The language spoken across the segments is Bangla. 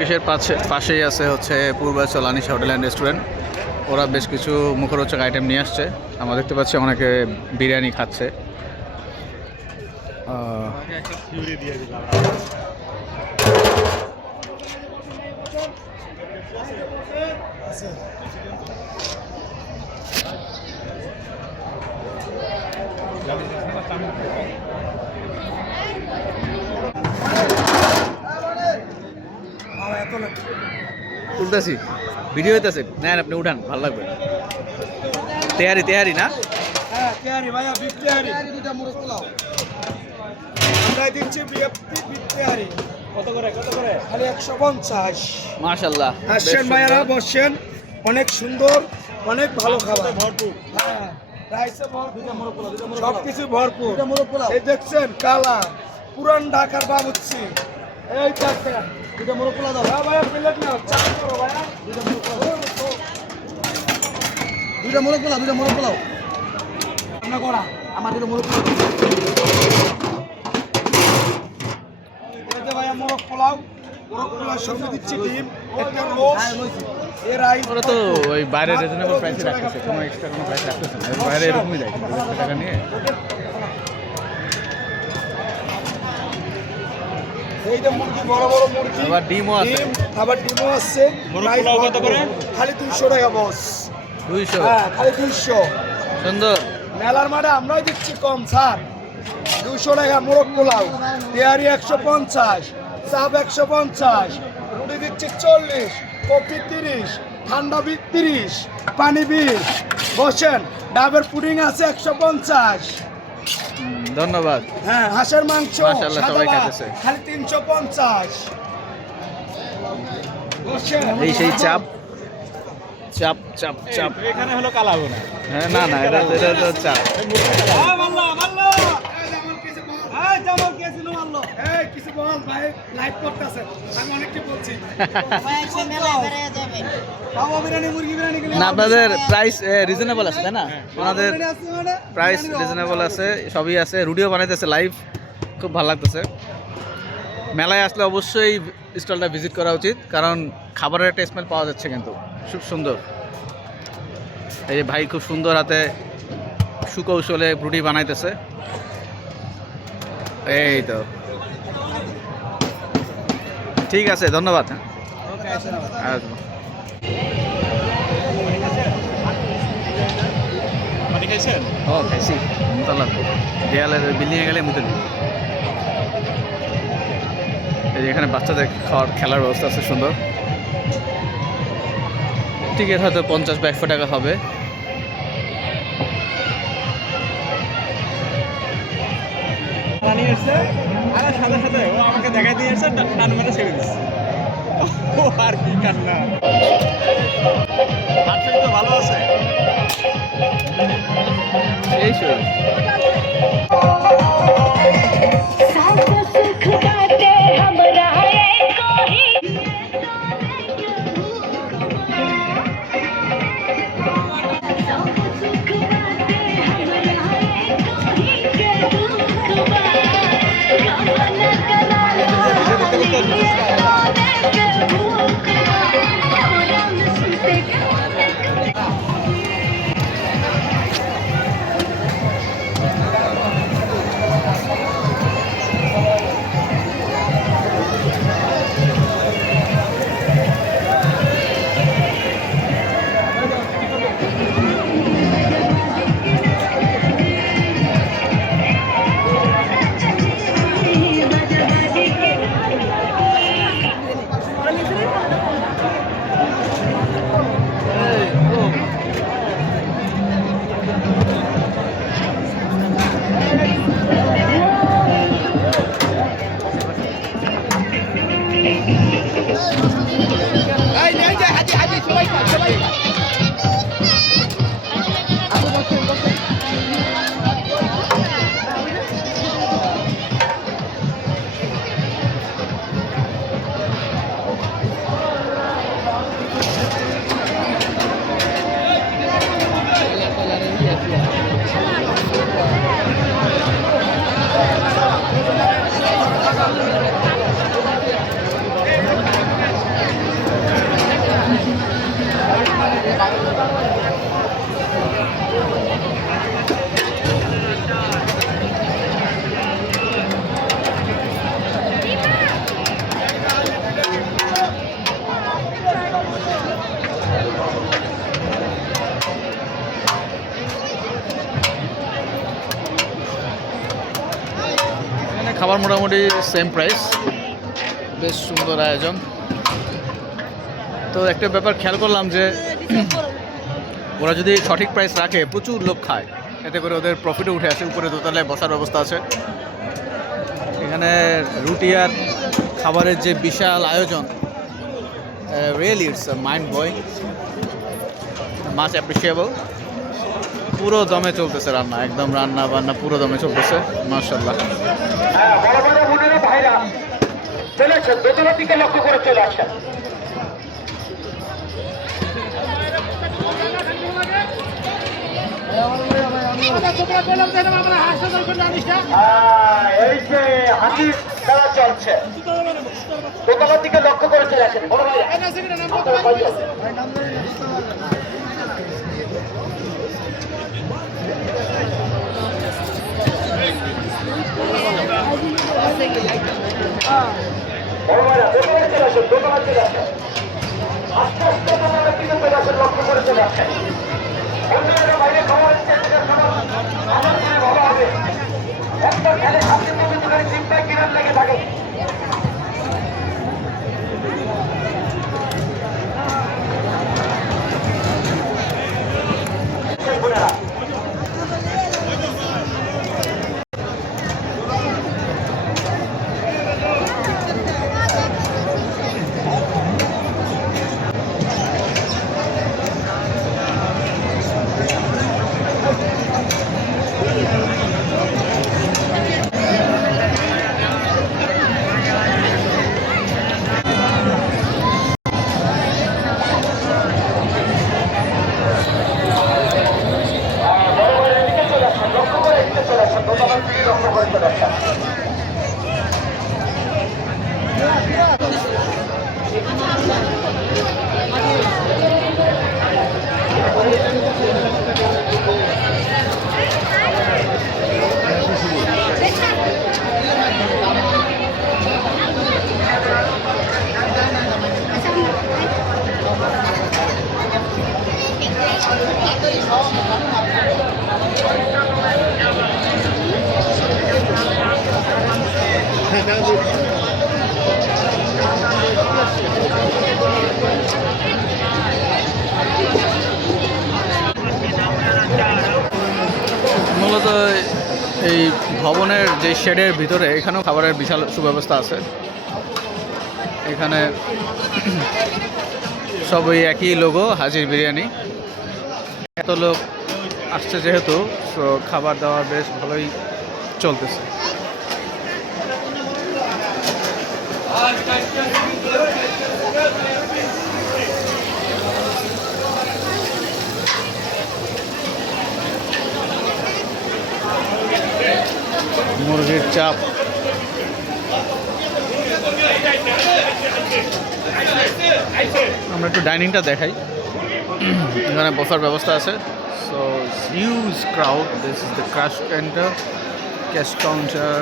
দেশের পাশেই আছে হচ্ছে Purbachal Anisha hotel and restaurant. ওরা বেশ কিছু মুখরোচক আইটেম নিয়ে আসছে। আমরা দেখতে পাচ্ছি অনেকে বিরিয়ানি খাচ্ছে। তুলতেছি, ভিডিও হইতেছে, নেন আপনি উঠান, ভালো লাগবে। তেহারি তেহারি না? হ্যাঁ তেহারি ভাইয়া, বিফ তেহারি দুইটা মুরগ পোলাও আমরা দিচ্ছি বিফ তেহারি। কত করে খালি 150। মাশাআল্লাহ, আসেন ভাইয়ারা, বসেন। অনেক সুন্দর, অনেক ভালো খাবার, ভরপুর। হ্যাঁ রাইসে ভরপুর, সবকিছু ভরপুর। এই দেখছেন কালা পুরান ঢাকার বাবুচ্ছি। এই দেখছেন দুইটা মুরগ পোলাও দাও। হ্যাঁ ভাইয়া প্লেট নাও, চাপ করো ভাইয়া। দুইটা মুরগ পোলাও রান্না করা আমার দুটো মুরগ পোলাও। ভাইয়া মোরগ পোলাও সঙ্গে দিচ্ছি ডিম, একটা রোস্ট। ওরা তো ওই বাইরে রিজনেবল প্রাইসে রাখতেছে, কোনো এক্সট্রা কোনো প্রাইস রাখতেছে না, বাইরে এরকমই দেয় 200 টাকা নিয়ে। এইটা মুরগি, বড় বড় মুরগি, আবার ডিমও আছে। আবার ডিমও আছে। কত করে? খালি 200 টাকা বস। 200? হ্যাঁ খালি 200। সুন্দর। মেলার মাঠে আমরাই দিচ্ছি কম ছাড়। 200 টাকা মোরগ পোলাও, তেহারি 150, চাপ 150, রুটি দিচ্ছি 40, কফি 30, ঠান্ডা 30, পানি 20। বসেন, ডাবের পুডিং আছে 150। ধন্যবাদ। হ্যাঁ হাঁসের মাংস মাশাআল্লাহ, সবাই খাইতেছে। খালি 350। বসেন। এই সেই চাপ চাপ চাপ চাপ। এখানে হলো কালাবো না। হ্যাঁ না না, এটা তো চাপ। কিছু বল ভাই, লাইভ করতেছে, আমি অনেক কি বলছি। না, আপনাদের প্রাইস রিজনেবল আছে তাই না? ওনাদের প্রাইস রিজনেবল আছে, সবই আছে। রুডিও বানাইতেছে লাইভ, খুব ভালো লাগতেছে। মেলায় আসলে অবশ্যই স্টলটা ভিজিট করা উচিত, কারণ খাবারের একটা স্মেল পাওয়া যাচ্ছে কিন্তু খুব সুন্দর। এই যে ভাই খুব সুন্দর হাতে সুকৌশলে রুটি বানাইতেছে। এই তো ঠিক আছে, ধন্যবাদ। আসবো। ও খাইছি, মুতাল্লা দেয়ালের বিল্ডিংয়ে গেলে মুতে দিই। এই যে এখানে বাচ্চাদের খেলার ব্যবস্থা আছে সুন্দর। টিকিট হয়তো 50 বা 100 টাকা হবে। সাথে সাথে ও আমাকে দেখাই দিয়েছে, টান মেরে ছেড়ে দিচ্ছে। ও আর কি কান্না। তো ভালো আছে এই শোন। খাবার মোটামুটি সেম প্রাইস, বেশ সুন্দর আয়োজন। তো একটা ব্যাপার খেয়াল করলাম যে ওরা যদি সঠিক প্রাইস রাখে প্রচুর লোক খায়, এতে করে ওদের প্রফিটও উঠে আসে। উপরে দোতলায় বসার ব্যবস্থা আছে। এখানে রুটি আর খাবারের যে বিশাল আয়োজন, really it's mind blowing, much appreciable. পুরো দমে চলতেছে রান্না, একদম রান্না বান্না পুরো দমে চলতেছে, মাশাআল্লাহ। বড় বড় বোনেরা ভাইরা চলে আসেন, দোতলার দিকে লক্ষ্য করে চলে আসেন। এই যে হাতির খেলা চলছে, দোতলার দিকে লক্ষ্য করে চলে আসেন বড় ভাইরা। বড় ভাইরা দোতলায় চলে আসেন, দোতলায় চলে আসেন, আস্তে আস্তে দোতলার দিকে চলে আসেন, লক্ষ্য করে চলে আসেন। অন্যরা বাইরে খাওয়ার আমার মনে ভালো হবে, একটা খেলে হাতের মধ্যে দোকানে চিন্তায় কিরাম লেগে থাকে। বোনেরা মূলত এই ভবনের যে শেডের ভিতরে এখানেও খাবারের বিশাল সুব্যবস্থা আছে। এখানে সব ওই একই লোগো, হাজির বিরিয়ানি। এত লোক আসছে যেহেতু, তো খাবার দাবার বেশ ভালোই চলতেছে। মুরগির চাপ, আমরা একটু ডাইনিংটা দেখাই। এখানে বসার ব্যবস্থা আছে। So huge crowd, this is the cash counter.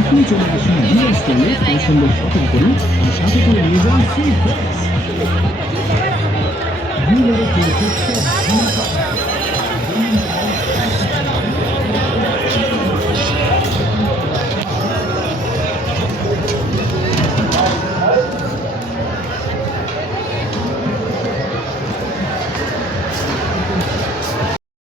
আপনি চলে আসুন ডিএস স্টলে, পছন্দের শপিং করুন আর সাথে করে নিয়ে যান ফ্রি ড্রেস।